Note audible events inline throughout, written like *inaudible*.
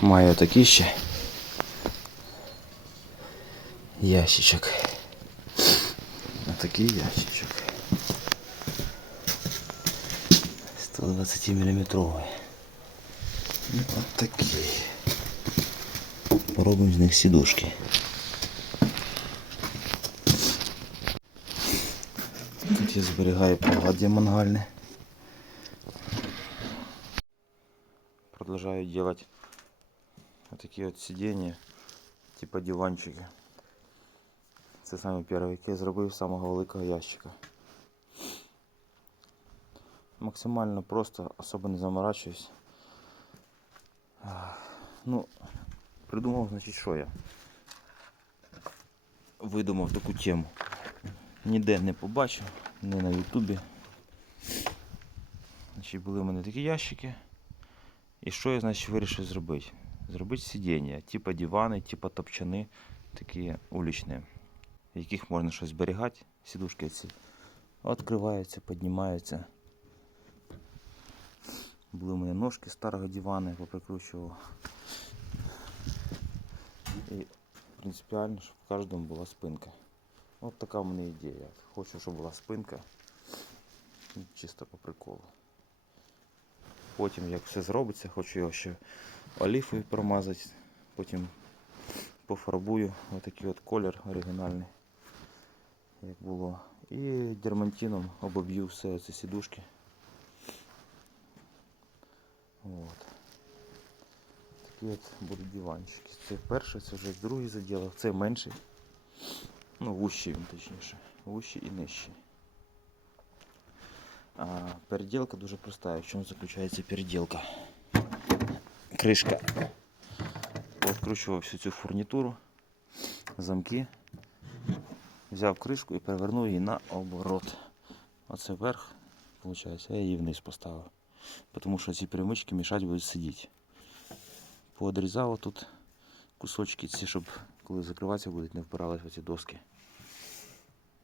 Маю такий ще ящичок. Отакий ящичок. 120 миллиметровый. Ну, от такий. Робимо з них сідушки. Тут я зберігаю приладдя мангальне. Продолжаю делать вот такие вот сиденья, типа диванчики. Це саме перше, яке я зробив з самого великого ящика. Максимально просто, особо не заморачуюсь. Ну, придумав, значить, що я. Видумав таку тему. Ніде не побачив, не на Ютубі. Значить, були в мене такі ящики. І що я, значить, вирішив зробити? Зробити сидіння, типа дивани, типа топчани, такі улічні, в яких можна щось зберігати. Сідушки ці відкриваються, піднімаються. Були у ножки старого дивана, я поприкручував. І принципіально, щоб в кожному була спинка. От така в мене ідея. Хочу, щоб була спинка. Чисто по приколу. Потім, як все зробиться, хочу його ще оліфою промазати. Потім пофарбую отакий от колір оригінальний, як було. І дермантином обоб'ю все ці сідушки. От. Такі от будуть диванчики. Це перший, це вже другий заділ, це менший. Ну, вущий він точніше. Вущий і нижчий. А переділка дуже проста. В чому заключається переділка? Кришка. Откручував всю цю фурнітуру, замки. Взяв кришку і перевернув її наоборот. Оце вверх, виходить, я її вниз поставив. Тому що ці перемички мішати будуть сидіти. Поодрізав тут кусочки ці, щоб коли закриватися будуть, не впирались в ці доски.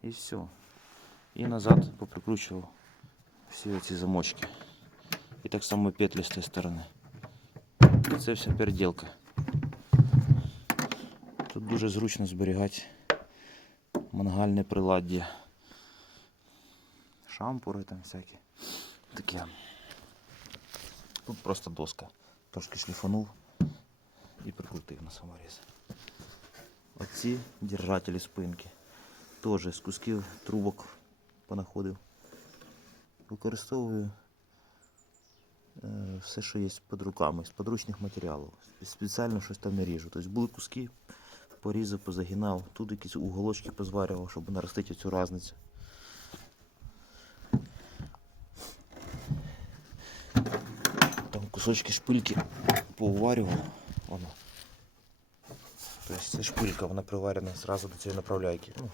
І все. І назад поприкручував всі ці замочки. І так само петлі з тієї сторони. Це вся переділка. Тут дуже зручно зберігати мангальне приладдя. Шампури там всякі. Таке. Тут просто доска. Трошки шліфанув і прикрутив на саморіз. Оці держателі спинки. Теж з кусків трубок понаходив. Використовую все, що є під руками, з подручних матеріалів. Спеціально щось там не ріжу. Тобто були куски, порізав, позагинав, тут якісь уголочки позварював, щоб наростити цю різницю. Там кусочки шпильки поуварював. Воно. Тобто це шпилька, вона приварена зразу до цієї направляйки. Ну,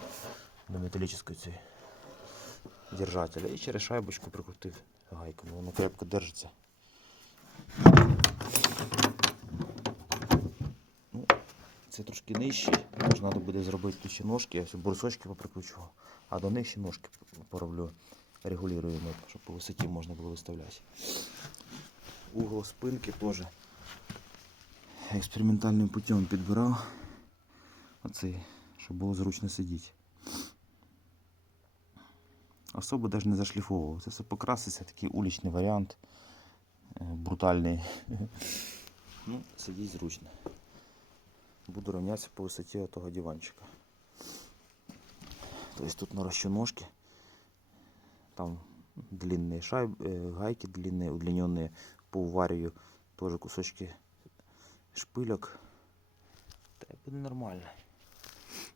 до металічної цієї держателя. І через шайбочку прикрутив гайками. Воно крепко держиться. Ну, це трошки нижче. Може треба буде зробити тут ще ножки. Я все брусочки поприкручував. А до них ще ножки пороблю регулюємо, щоб по висоті можна було виставляти. Угол спинки теж експериментальним путем підбирав. Оцей, щоб було зручно сидіти. Особо навіть не зашліфовував. Це все покраситься, такий уличний варіант е, Брутальний. *laughs* Ну, сидіть зручно. Буду рівнятися по висоті того диванчика. Тобто тут нарощу ножки. Там длинные шайб, э, гайки длинные, удлиненные по уварию. Тоже кусочки шпилек. Та й буде нормально.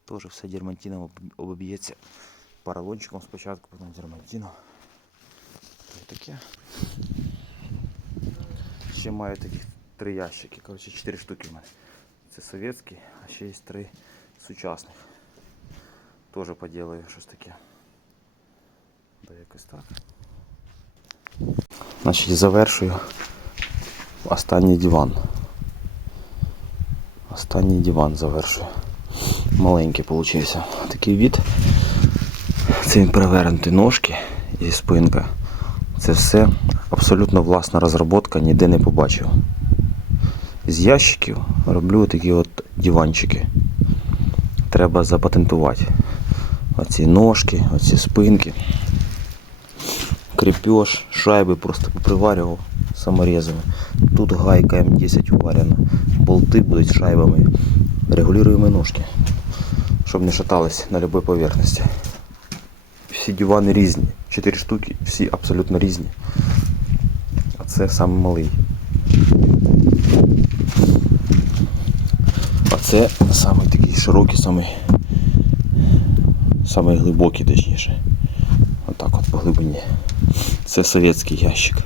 Тоже все дермантином об- обоб'ється. Поролончиком спочатку, потім дермантином. Та й таке. Ще маю таких три ящики. Коротше, чотири штуки в мене. Це совєтські, а ще є три сучасних. Тоже поділаю щось таке. Да якось так. Значить, завершую останній диван. Останній диван завершую. Маленький получився. Такий від. Це він перевернуті ножки і спинка. Це все абсолютно власна розробка, ніде не побачив. з ящиків роблю такі от диванчики. Треба запатентувати. Оці ножки, оці спинки. Крепеж, шайби просто поприварював саморезами. Тут гайка М10 уварена. Болти будуть шайбами. Регулюємо ножки, щоб не шатались на будь-якій поверхності. Всі дивани різні. Чотири штуки, всі абсолютно різні. А це самий малий. А це самий такий широкий, самий, самий глибокий, точніше. Отак от по глибині. Це совєтський ящик.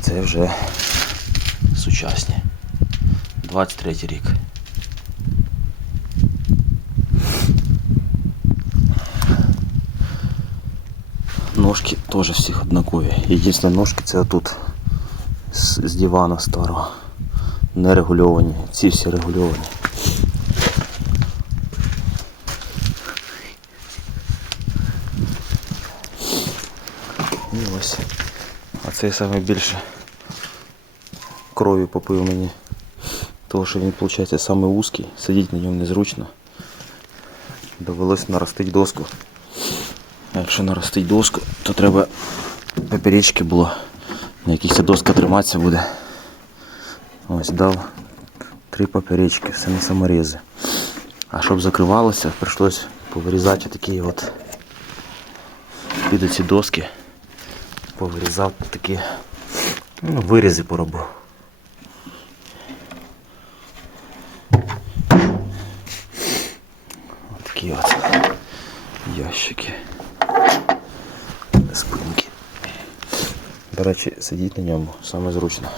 Це вже сучасні. 23 рік. Ножки теж всіх однакові. Єдине ножки це тут з, з дивана старого. Не регульовані. Ці всі регульовані. І ось. А цей саме більше крові попив мені. Тому що він, виходить, саме вузький, сидіти на ньому незручно. Довелось наростити доску. Якщо наростить доску, то треба поперечки було. На яких ця доска триматися буде. Ось дав три поперечки, самі саморези. А щоб закривалося, прийшлось повирізати такі от під ці доски. Повирізав такі ну, вирізи поробив. Ось такі от ящики. Спинки. До речі, сидіти на ньому саме зручно.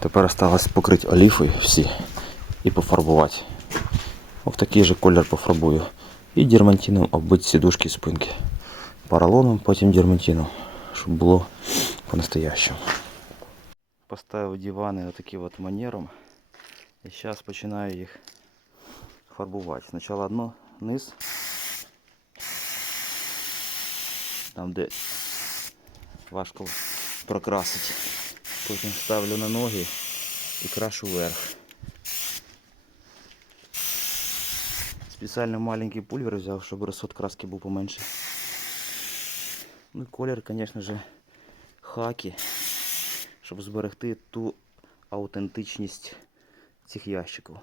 Тепер осталось покрити оліфою всі і пофарбувати. Ось такий же колір пофарбую. І дермантином оббити сідушки і спинки. Поролоном, потім дермантином, щоб було по-настоящему. Поставив дивани отакі от манером. І зараз починаю їх фарбувати. Спочатку одно, низ. Там де важко прокрасити. Потім ставлю на ноги і крашу вверх. Спеціально маленький пульвер взяв, щоб розход краски був поменше. Ну і колір, звісно ж, хакі, щоб зберегти ту аутентичність цих ящиків.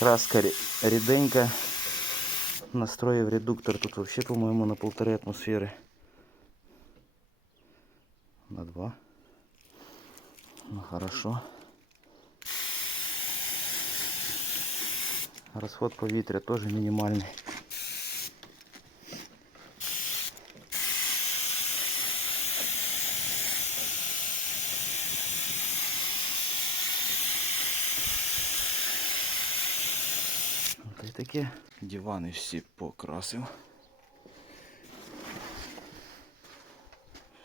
Краска рі- ріденька. Настроїв редуктор тут вообще, по-моєму, на полтори атмосфери. На два. Ну хорошо. Розход повітря теж мінімальний. Таке. Дивани всі покрасив.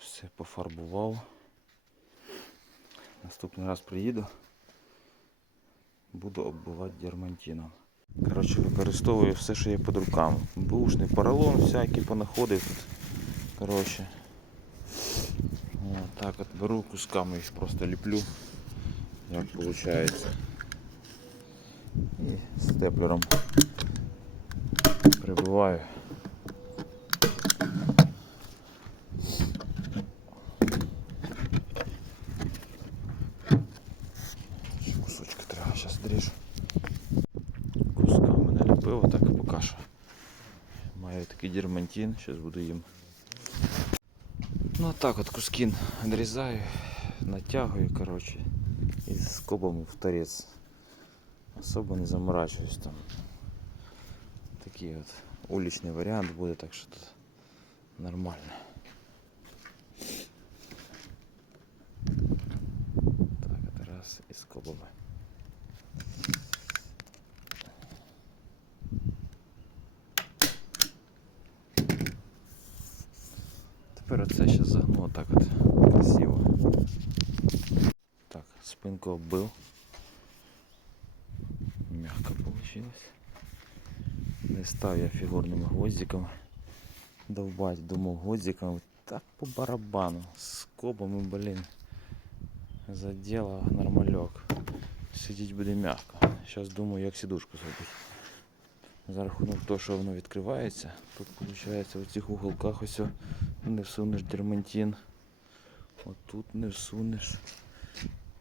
Все пофарбував. Наступний раз приїду. Буду оббивати дермантином. Коротше, використовую все, що є під руками. Бушний поролон всякий понаходив. Коротше. От так от беру кусками їх просто ліплю. Як виходить. І степлером прибиваю. Кусочки треба, зараз дріжу. Кусками наліпив, а так і поки. Маю такий дермантин, зараз буду їм. Ну а так от куски відрізаю, натягую, коротше, і скобом в торець. Особо не заморачуюсь там. Такий от уличний варіант буде, так що тут нормально. Так, Зараз із колоби. Тепер оце ще загну отак от красиво. Так, спинку оббив. Получилось. Не став я фігурними гвоздиками. Довбать, думав гвоздиками. Так по барабану. З кобами, блін. Заділа нормальок. Сидіть буде м'яко. Зараз думаю, як сідушку зробити. За рахунок того, що воно відкривається, тут виходить в цих уголках ось не всунеш дермантин. Отут не всунеш.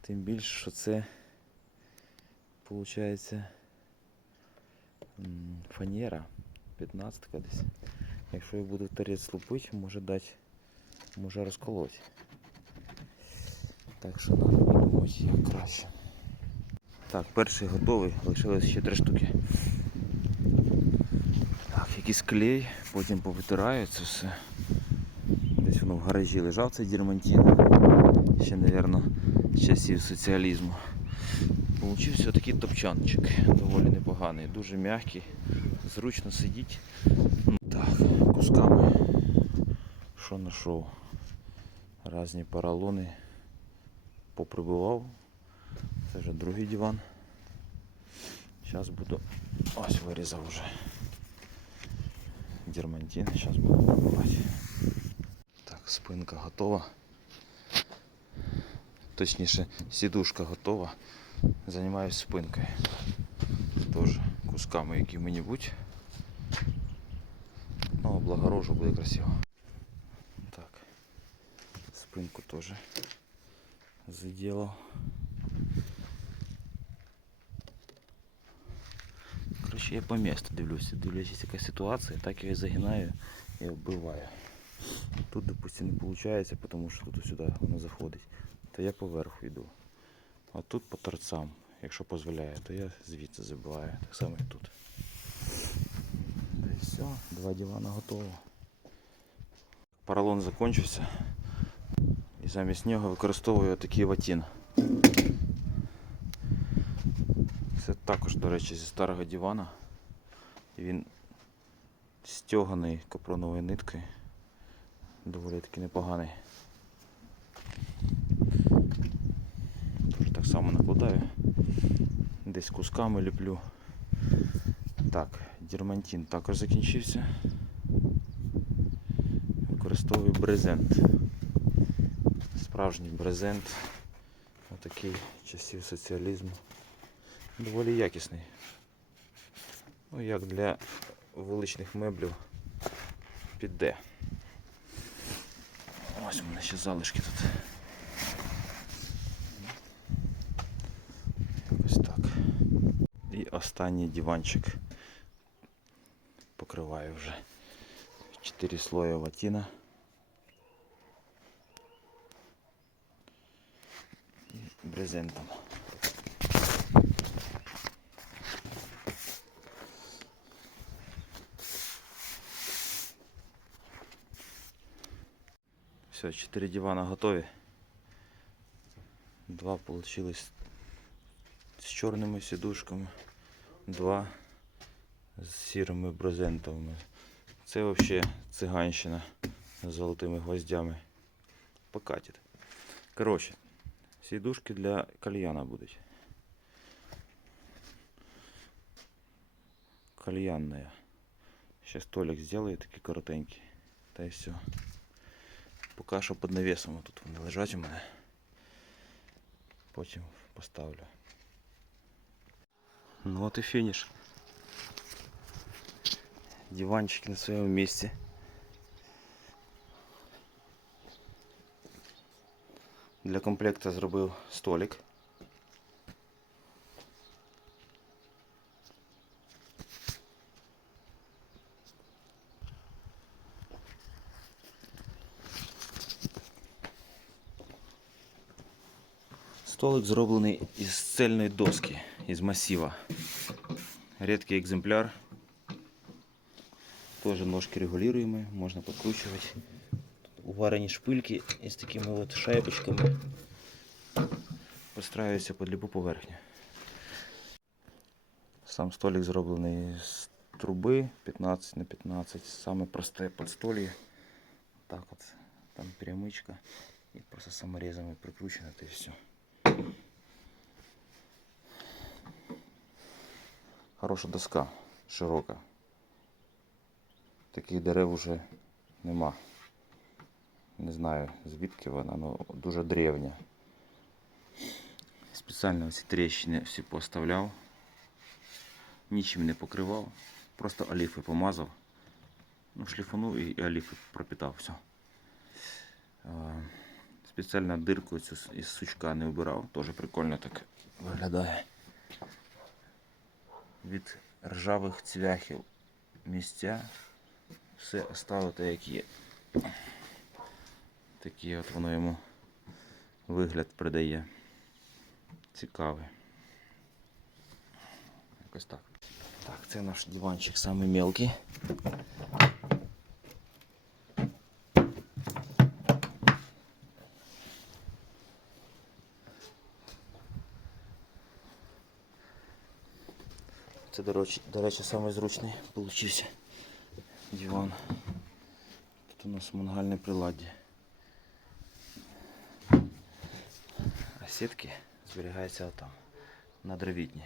Тим більше, що це виходить фанера 15 десь. Якщо я буду торець лупити, може дати, може розколоть. Так що треба як краще. Так, перший готовий, лишилось ще три штуки. Так, якийсь клей, потім повитираю це все. Десь воно в гаражі лежав цей дермантин. Ще, мабуть, з часів соціалізму. Получився такий топчанчик, доволі непоганий, дуже м'який, зручно сидіть. Так, кусками. Що знайшов? Разні поролони поприбивав. Це вже другий диван. Зараз буду. Ось вирізав вже. Дермантин, зараз буду пробувати. Так, спинка готова. Точніше, сідушка готова. Займаюсь спинкою. Теж кусками які-небудь. Ну, облагорожу буде красиво. Так. Спинку теж заделал. Короче, я по месту дивлюся. Дивлюсь, яка ситуація, так я і загинаю і оббиваю. Тут, допустим, не виходить, тому що тут сюди воно заходить. То я поверху йду. А тут по торцам, якщо дозволяє, то я звідси забиваю. Так само і тут. І все, два дивана готово. Поролон закінчився. І замість нього використовую такий ватін. Це також, до речі, зі старого дивана. Він стяганий капроновою ниткою. Доволі таки непоганий. Тож так само накладаю. Десь кусками ліплю. Так, дермантин також закінчився. Використовую брезент справжній брезент. Отакий часів соціалізму. Доволі якісний. Ну як для вуличних меблів піде. Ось у мене ще залишки тут. останній диванчик покриваю вже. Чотири слоя ватіна. брезентом. Все, 4 дивана готові. Два получилось з чорними сідушками, два з сірими брезентовими. Це взагалі циганщина з золотими гвоздями. Покатить. Коротше, Сідушки для кальяна будуть. Кальянная. Сейчас столик сделаю такий коротенький. Та й все. Поки що під навісом тут вони лежать у мене. Потім поставлю. Ну от і фініш. Диванчики на своєму місці. Для комплекта зробив столик. Столик зроблений із цельної доски, Із масива. Рідкий екземпляр. Тоже ножки регулируемые, можно подкручивать. Уварені шпильки із такими от шайбочками. підстраюється під любу поверхню. Сам столик зроблений з труби 15 на 15. Саме просте подстолье. Так от. Там перемичка. І просто саморезами прикручено, і все. Хороша доска, широка. Таких дерев уже нема. Не знаю звідки вона, але дуже древня. Спеціально ці тріщини всі поставляв. Нічим не покривав. Просто оліфи помазав. Ну, шліфанув і і оліфи пропитав. Все. Спеціально дирку цю із сучка не вбирав. Теж прикольно так виглядає. Від ржавих цвяхів місця все оставив те як є. Такий от воно йому вигляд придає. Цікавий. Якось так. Так, це наш диванчик самий мелкий. Це, до речі, до речі, самий зручний получився диван. Тут у нас мангальне приладдя. А сітки зберігаються там, на дровітні.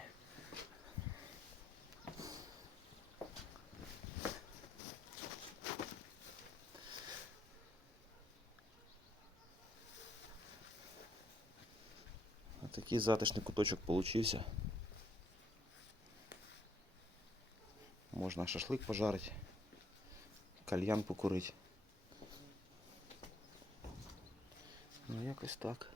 Такий затишний куточок получився. Можна шашлик пожарити, кальян покурити. Ну якось так.